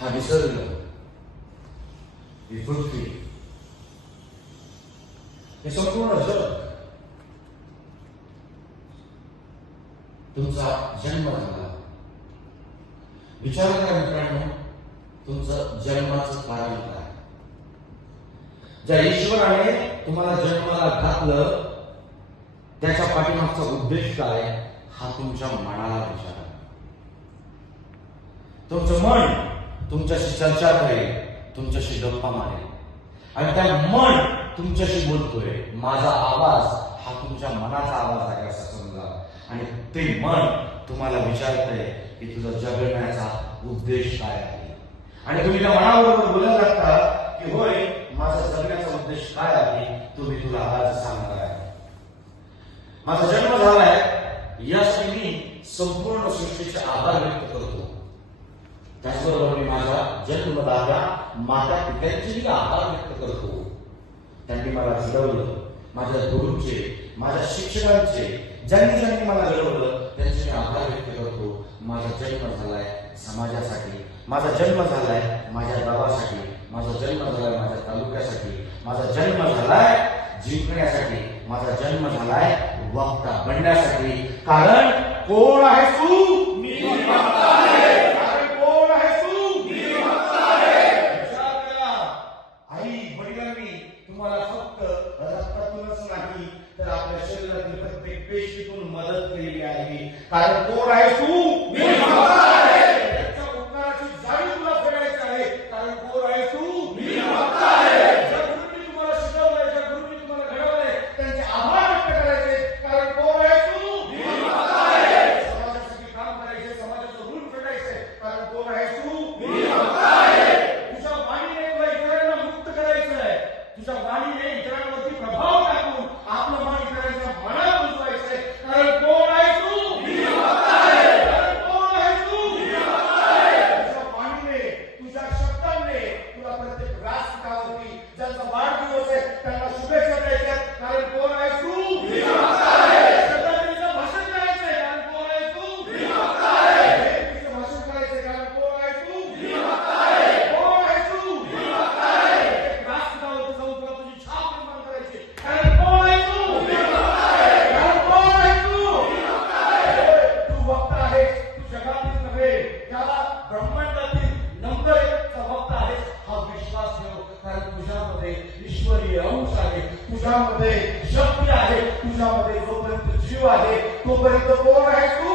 हा निसर्ग, ही पृथ्वी, हे संपूर्ण जग तुमचा जन्म झाला. विचार करा मित्रांनो, तुमचं जन्माचं कारण काय? ज्या ईश्वराने तुम्हाला जन्माला घातलं त्याच्या पाठीमागचा उद्देश काय हा तुमच्या मनाला विचारा. तुमचं मन तुमच्याशी चर्चा करेल, तुमच्याशी गप्पा मारेल आणि त्या मन तुमच्याशी बोलतोय. माझा आवाज हा तुमच्या मनाचा आवाज आहे असं समजा आणि ते मन तुम्हाला विचारतंय की तुझा जगण्याचा उद्देश काय आहे. आणि तुम्ही त्या मनाबरोबर बोलत लागता की होय माझा जगण्याचा उद्देश काय आहे, तुम्ही तुला आज सांगणार आहे. माझा जन्म झालाय यासाठी मी संपूर्ण सृष्टीचे आभार व्यक्त करतो. त्याचबरोबर मी माझ्या जन्मदात्या माता पित्यांचेही आभार व्यक्त करतो. त्यांनी मला घडवलं, माझ्या गुरूंचे, माझ्या शिक्षकांचे, ज्यांनी ज्यांनी मला घडवलं त्यांचे मी आभार व्यक्त करतो. माझा जन्म झालाय समाजासाठी, माझा जन्म झालाय माझ्या गावासाठी, माझा जन्म झालाय माझ्या तालुक्यासाठी, माझा जन्म झालाय जिंकण्यासाठी, माझा जन्म झालाय वक्ता बनण्यासाठी. कारण कोण आहे तू? मी वक्ता आहे. कारण कोण आहे तू? मी वक्ता आहे. विचार करा, आई वडिलांनी तुम्हाला फक्त रक्तातूनच नाही तर आपल्या शरीरातील प्रत्येक पेशीतून मदत केलेली आहे. कारण कोण आहे तू? मी वक्ता आहे. याच्या उपकाराची जाणीव तुला करायची आहे. कारण कोण आहे तू? मी वक्ता आहे. ज्या गुरूंनी तुम्हाला शिकवलंय, ज्या गुरूंनी तुम्हाला घडवलंय त्यांचे आभार व्यक्त करायचे. कारण कोण आहे तू? मी वक्ता आहे. समाजासाठी काम करायचे, समाजाचं ऋण फेडायचे. कारण कोण आहे तू? मी वक्ता आहे. तुझ्या वाणीने तुला इतरांना मुक्त करायचं आहे. तुझ्या वाणीने इतरांवरती प्रभाव टाकून आपलं मन इतरांच्या मनात रुजवायचंय. कारण कोण आहे तू? मी वक्ता आहे. कारण कोण आहे तू? मी वक्ता आहे. तुझ्या वाणीने, तुझ्या शब्दांनी तुला प्रत्येक व्यासपीठावरती ज्यांचा वाढदिवस आहे त्यांना शुभेच्छा द्यायच्या. कारण कोण आहे तू? मी वक्ता आहे. श्रद्धांजलीचं भाषण करायचंय. कारण कोण आहे तू? मी वक्ता आहे. प्रेमाचं भाषण करायचंय. कारण कोण आहे तू? मी वक्ता आहे. कोण आहे तू? मी वक्ता आहे. व्यासपीठावरती जाऊन तुला तुझी छाप निर्माण करायची. कारण कोण आहे तू? मी वक्ता आहे. कारण कोण आहे तू? मी वक्ता आहे. तू वक्ता आहेस. तू जगातील नव्हे, त्याला ब्रह्मांडातील नंबर एकचा वक्ता आहेस हा विश्वास ठेव. कारण तुझ्यामध्ये ईश्वरीय अंश आहे, तुझ्यामध्ये शक्ती आहे, तुझ्यामध्ये जोपर्यंत जीव आहे तोपर्यंत कोण आहे तू?